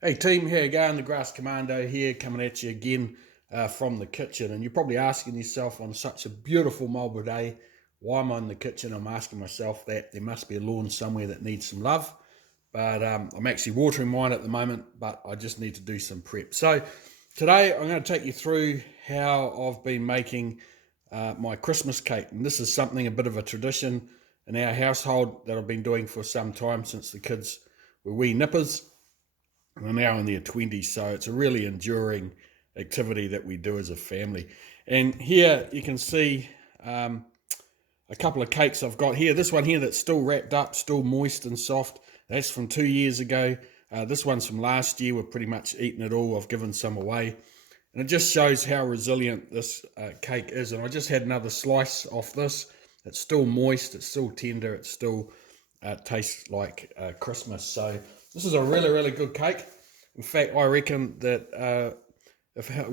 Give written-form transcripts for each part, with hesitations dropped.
Hey team, here you go, the Grass Commando here, coming at you again from the kitchen. And you're probably asking yourself on such a beautiful Marlborough day, why am I in the kitchen? I'm asking myself that. There must be a lawn somewhere that needs some love. But I'm actually watering mine at the moment, but I just need to do some prep. So today I'm going to take you through how I've been making my Christmas cake. And this is something, a bit of a tradition in our household that I've been doing for some time since the kids were wee nippers. We're now in their 20s, so it's a really enduring activity that we do as a family. And here you can see a couple of cakes I've got here. This one here that's still wrapped up, still moist and soft. That's from 2 years ago. This one's from last year. We've pretty much eaten it all. I've given some away. And it just shows how resilient this cake is. And I just had another slice off this. It's still moist. It's still tender. It still tastes like Christmas. So this is a really, really good cake. In fact, I reckon that if the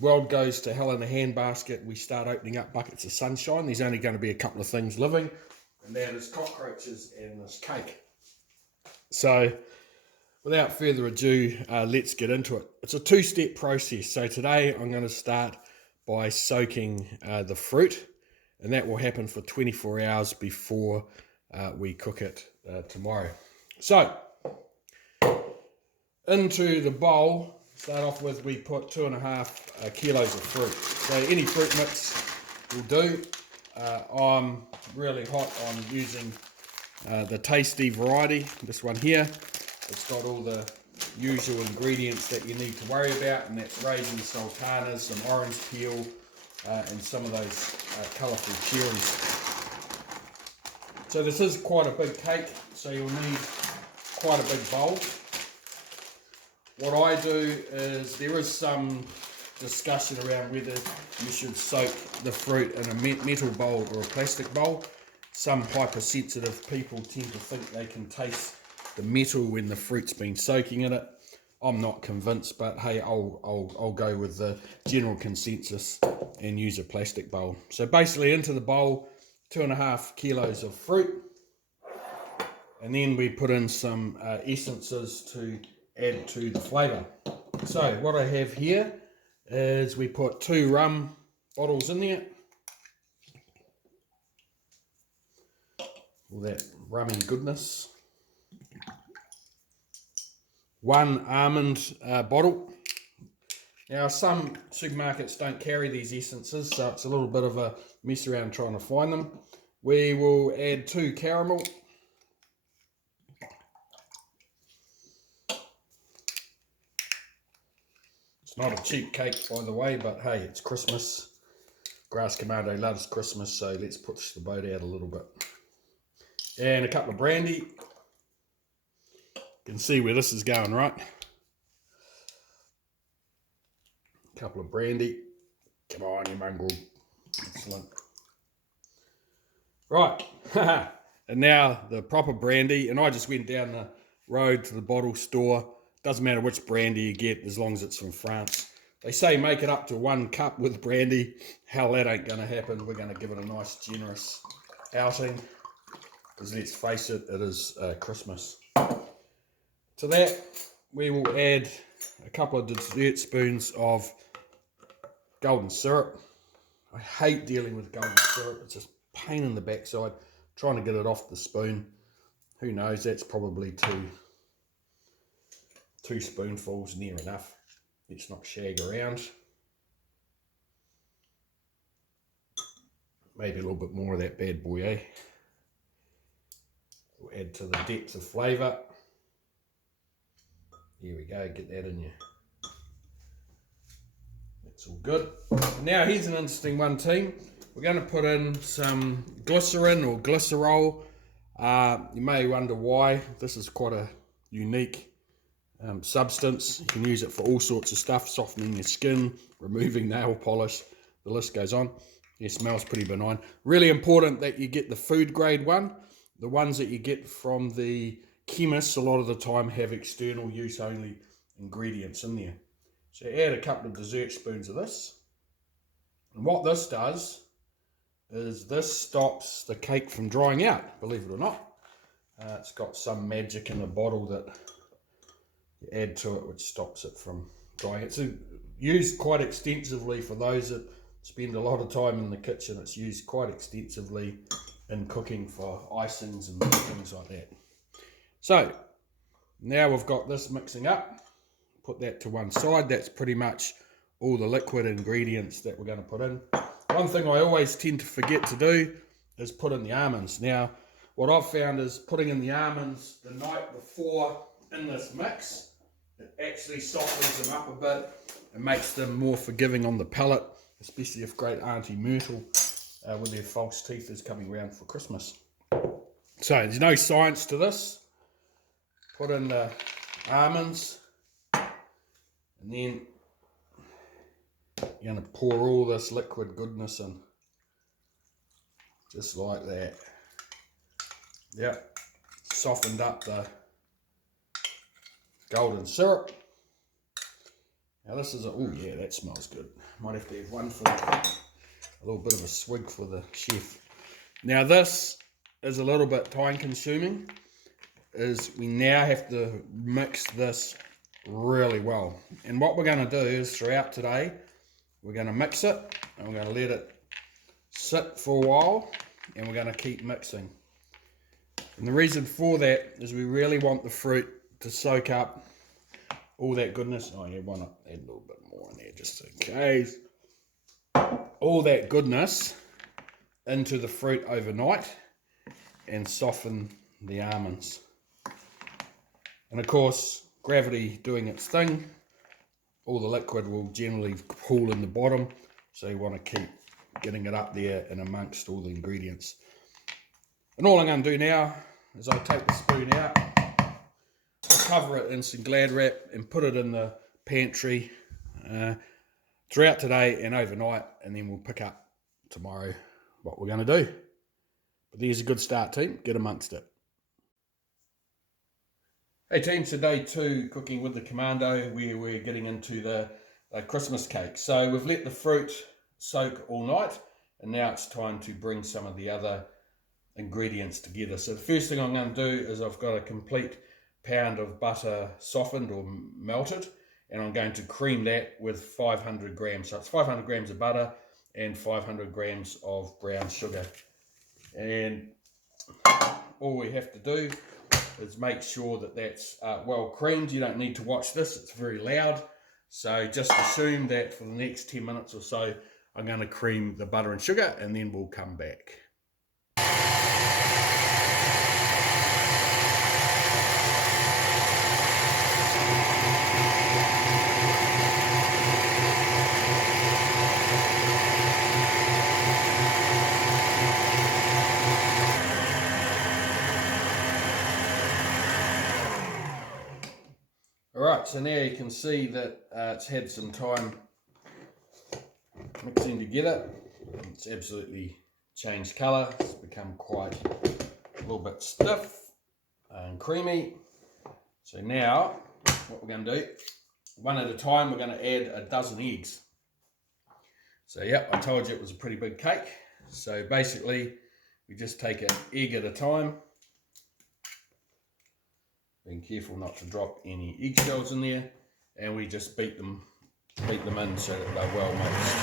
world goes to hell in a handbasket, we start opening up buckets of sunshine. There's only going to be a couple of things living, and that is cockroaches and this cake. So without further ado, let's get into it. It's a two-step process. So today I'm going to start by soaking the fruit, and that will happen for 24 hours before we cook it tomorrow. So into the bowl, start off with, we put 2.5 kilos of fruit. So any fruit mix will do. I'm really hot on using the tasty variety, this one here. It's got all the usual ingredients that you need to worry about, and that's raisins, sultanas, some orange peel, and some of those colourful cherries. So this is quite a big cake, so you'll need quite a big bowl. What I do is, there is some discussion around whether you should soak the fruit in a metal bowl or a plastic bowl. Some hypersensitive people tend to think they can taste the metal when the fruit's been soaking in it. I'm not convinced, but hey, I'll go with the general consensus and use a plastic bowl. So basically into the bowl, 2.5 kilos of fruit, and then we put in some essences to add to the flavour. So what I have here is, we put 2 rum bottles in there. All that rummy goodness. 1 almond bottle. Now some supermarkets don't carry these essences, so it's a little bit of a mess around trying to find them. We will add 2 caramel. It's not a cheap cake, by the way, but hey, it's Christmas. Grass Commando loves Christmas, so let's push the boat out a little bit. And a couple of brandy. You can see where this is going, right? A couple of brandy. Come on, you mongrel. Excellent. Right. And now the proper brandy. And I just went down the road to the bottle store. Doesn't matter which brandy you get, as long as it's from France. They say make it up to 1 cup with brandy. Hell, that ain't going to happen. We're going to give it a nice, generous outing. Because let's face it, it is Christmas. To that, we will add a couple of dessert spoons of golden syrup. I hate dealing with golden syrup. It's just a pain in the backside. Trying to get it off the spoon. Who knows, that's probably two spoonfuls, near enough. Let's not shag around. Maybe a little bit more of that bad boy, eh? We'll add to the depth of flavour. Here we go, get that in you. That's all good. Now here's an interesting one, team. We're going to put in some glycerin or glycerol. You may wonder why. This is quite a unique substance. You can use it for all sorts of stuff, softening your skin, removing nail polish, the list goes on. It smells pretty benign. Really important that you get the food grade one. The ones that you get from the chemists a lot of the time have external use only ingredients in there. So add a couple of dessert spoons of this. And what this does is, this stops the cake from drying out, believe it or not. It's got some magic in the bottle that add to it, which stops it from drying. It's used quite extensively for those that spend a lot of time in the kitchen. It's used quite extensively in cooking for icings and things like that. So now we've got this mixing up. Put that to one side. That's pretty much all the liquid ingredients that we're going to put in. One thing I always tend to forget to do is put in the almonds. Now, what I've found is putting in the almonds the night before in this mix, it actually softens them up a bit and makes them more forgiving on the palate, especially if great Auntie Myrtle with their false teeth is coming round for Christmas. So there's no science to this. Put in the almonds, and then you're going to pour all this liquid goodness in, just like that. Yep, softened up the golden syrup. Now this is oh yeah, that smells good. Might have to have one for a little bit of a swig for the chef. Now this is a little bit time consuming, is we now have to mix this really well. And what we're going to do is throughout today, we're going to mix it and we're going to let it sit for a while, and we're going to keep mixing. And the reason for that is we really want the fruit to soak up all that goodness. Oh, you want to add a little bit more in there just in case. All that goodness into the fruit overnight and soften the almonds. And of course, gravity doing its thing, all the liquid will generally pool in the bottom, so you want to keep getting it up there and amongst all the ingredients. And all I'm going to do now is I'll take the spoon out, I'll cover it in some Glad wrap and put it in the pantry throughout today and overnight, and then we'll pick up tomorrow what we're going to do. But there's a good start, team. Get amongst it. Hey team, so day 2 cooking with the Commando, where we're getting into the Christmas cake. So we've let the fruit soak all night, and now it's time to bring some of the other ingredients together. So the first thing I'm going to do is I've got a complete pound of butter softened or melted, and I'm going to cream that with 500 grams. So it's 500 grams of butter and 500 grams of brown sugar. And all we have to do is make sure that that's well creamed. You don't need to watch this, it's very loud. So just assume that for the next 10 minutes or so, I'm going to cream the butter and sugar, and then we'll come back. Alright, so now you can see that it's had some time mixing together. It's absolutely changed colour. It's become quite a little bit stiff and creamy. So now what we're going to do, one at a time, we're going to add a dozen eggs. So yep, I told you it was a pretty big cake. So basically we just take an egg at a time, being careful not to drop any eggshells in there, and we just beat them in so that they're well mixed.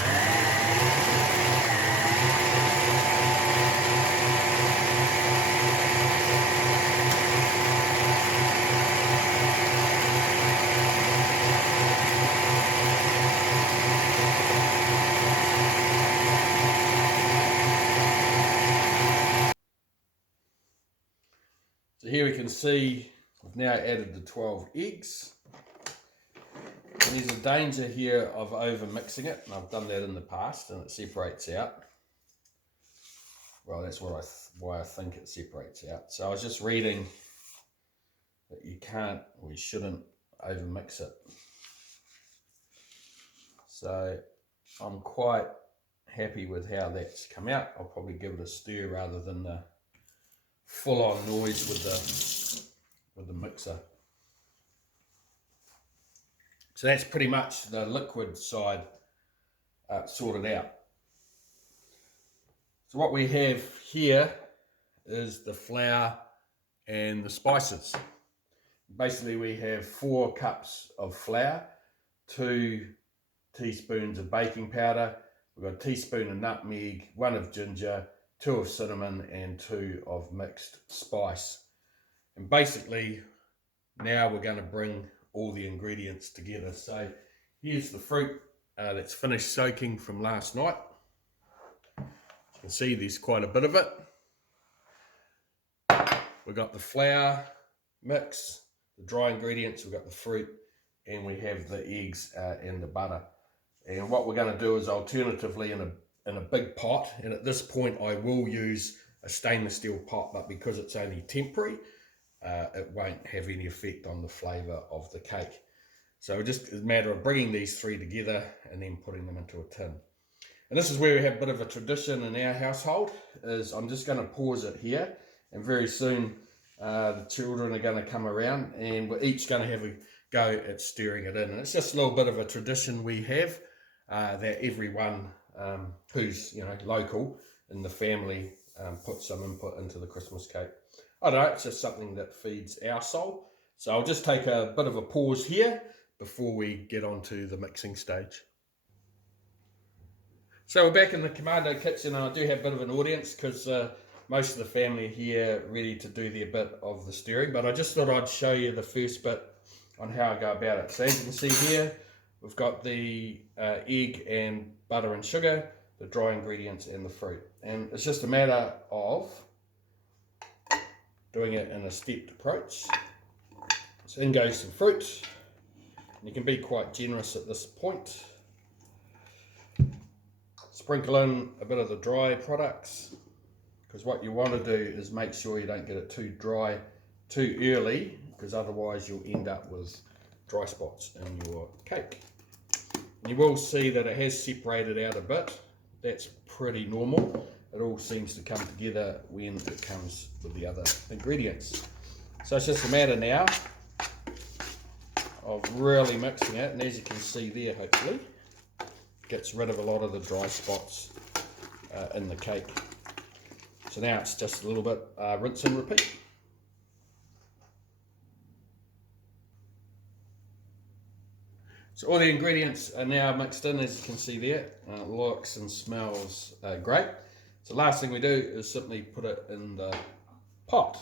So here we can see we've now added the 12 eggs. And there's a danger here of over mixing it, and I've done that in the past, and it separates out. Well, that's why I think it separates out. So I was just reading that you can't, or you shouldn't over mix it. So I'm quite happy with how that's come out. I'll probably give it a stir rather than the full-on noise with the mixer. So that's pretty much the liquid side sorted out. So what we have here is the flour and the spices. basically we have 4 cups of flour, 2 teaspoons of baking powder, we've got a teaspoon of nutmeg, 1 of ginger, 2 of cinnamon, and 2 of mixed spice. And basically now we're going to bring all the ingredients together. So here's the fruit that's finished soaking from last night. As you can see, there's quite a bit of it. We've got the flour mix, the dry ingredients, we've got the fruit, and we have the eggs and the butter. And what we're going to do is alternatively in a big pot, and at this point I will use a stainless steel pot, but because it's only temporary, it won't have any effect on the flavour of the cake. So just a matter of bringing these 3 together and then putting them into a tin. And this is where we have a bit of a tradition in our household, is I'm just going to pause it here, and very soon the children are going to come around and we're each going to have a go at stirring it in. And it's just a little bit of a tradition we have, that everyone who's local in the family puts some input into the Christmas cake. I don't know, it's just something that feeds our soul. So I'll just take a bit of a pause here before we get on to the mixing stage. So we're back in the Commando kitchen, and I do have a bit of an audience because most of the family are here ready to do their bit of the stirring, but I just thought I'd show you the first bit on how I go about it. So as you can see here, we've got the egg and butter and sugar, the dry ingredients and the fruit. And it's just a matter of doing it in a stepped approach. So in goes some fruit. And you can be quite generous at this point. Sprinkle in a bit of the dry products, because what you want to do is make sure you don't get it too dry too early, because otherwise you'll end up with dry spots in your cake. And you will see that it has separated out a bit. That's pretty normal. It all seems to come together when it comes with the other ingredients. So it's just a matter now of really mixing it, and as you can see there, hopefully gets rid of a lot of the dry spots in the cake. So now it's just a little bit rinse and repeat. So all the ingredients are now mixed in, as you can see there. It looks and smells great. So last thing we do is simply put it in the pot.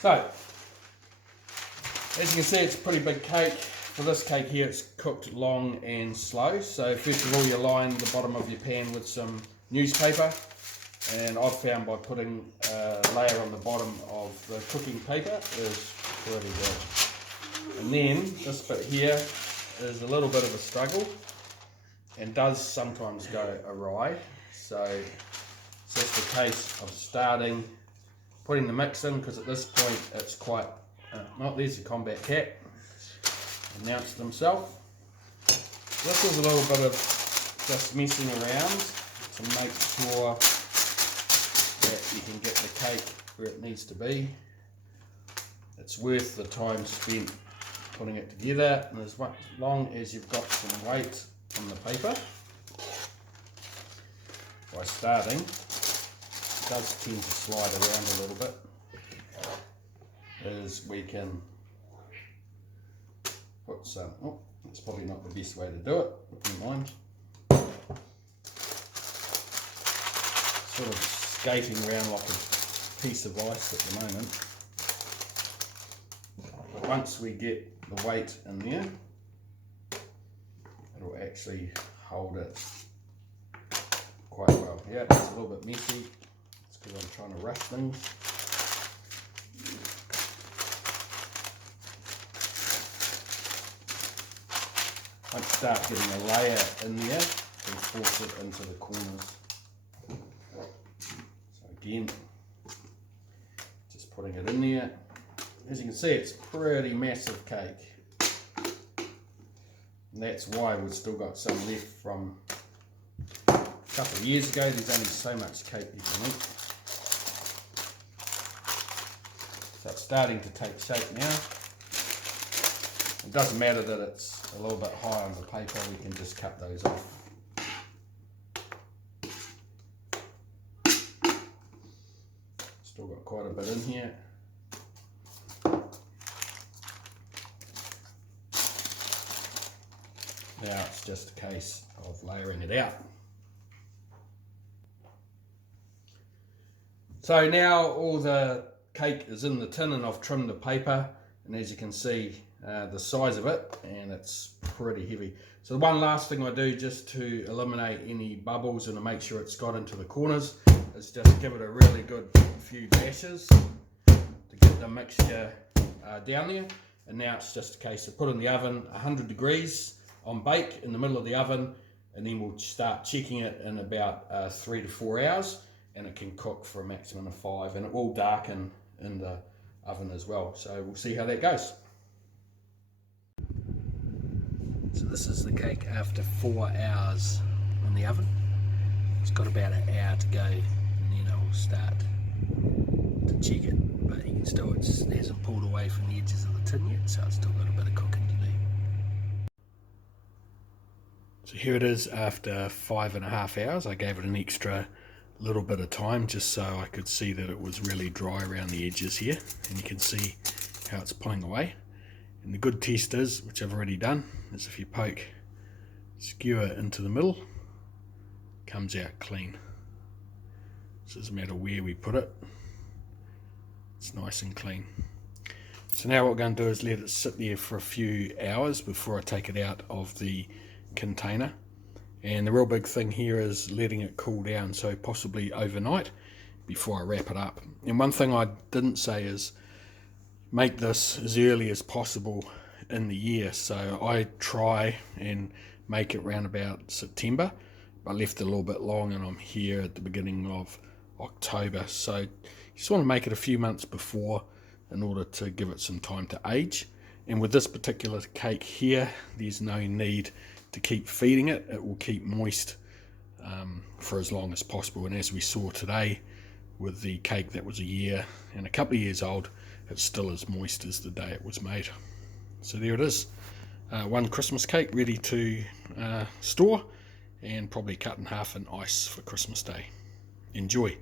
So as you can see, it's a pretty big cake. For this cake here, it's cooked long and slow. So first of all, you line the bottom of your pan with some newspaper, and I've found by putting a layer on the bottom of the cooking paper is pretty good. And then this bit here is a little bit of a struggle and does sometimes go awry. So it's just a case of putting the mix in, because at this point it's quite, there's the combat cat, announced himself. This is a little bit of just messing around to make sure that you can get the cake where it needs to be. It's worth the time spent putting it together, and as long as you've got some weight on the paper, by starting, it does tend to slide around a little bit, as we can put some, it's probably not the best way to do it, but never mind. Sort of skating around like a piece of ice at the moment. But once we get the weight in there, it'll actually hold it quite well. Yeah, it's a little bit messy. It's because I'm trying to rush things. Once you start getting a layer in there, you can force it into the corners. So again, just putting it in there. As you can see, it's a pretty massive cake. And that's why we've still got some left from a couple of years ago. There's only so much cake you can eat. So it's starting to take shape now. It doesn't matter that it's a little bit high on the paper, we can just cut those off. Still got quite a bit in here. Now it's just a case of layering it out. So now all the cake is in the tin and I've trimmed the paper, and as you can see the size of it, and it's pretty heavy. So the one last thing I do just to eliminate any bubbles and to make sure it's got into the corners is just give it a really good few bashes to get the mixture down there. And now it's just a case of put in the oven 100 degrees on bake in the middle of the oven, and then we'll start checking it in about 3 to 4 hours, and it can cook for a maximum of 5, and it will darken in the oven as well. So we'll see how that goes. So this is the cake after 4 hours in the oven. It's got about an hour to go, and then I will start to check it. But you can still, it hasn't pulled away from the edges of the tin yet, so it's still got a bit of cooking to do. So here it is after 5.5 hours. I gave it an extra little bit of time just so I could see that it was really dry around the edges here, and you can see how it's pulling away. And the good test is, which I've already done, is if you poke skewer into the middle, it comes out clean. So it doesn't matter where we put it, it's nice and clean. So now what we're going to do is let it sit there for a few hours before I take it out of the container. And the real big thing here is letting it cool down, so possibly overnight before I wrap it up. And one thing I didn't say is make this as early as possible in the year. So I try and make it around about September, but I left it a little bit long and I'm here at the beginning of October. So you just want to make it a few months before in order to give it some time to age. And with this particular cake here, there's no need to keep feeding it. It will keep moist for as long as possible. And as we saw today with the cake that was a year and a couple of years old, it's still as moist as the day it was made. So there it is, one Christmas cake ready to store, and probably cut in half in ice for Christmas Day. Enjoy.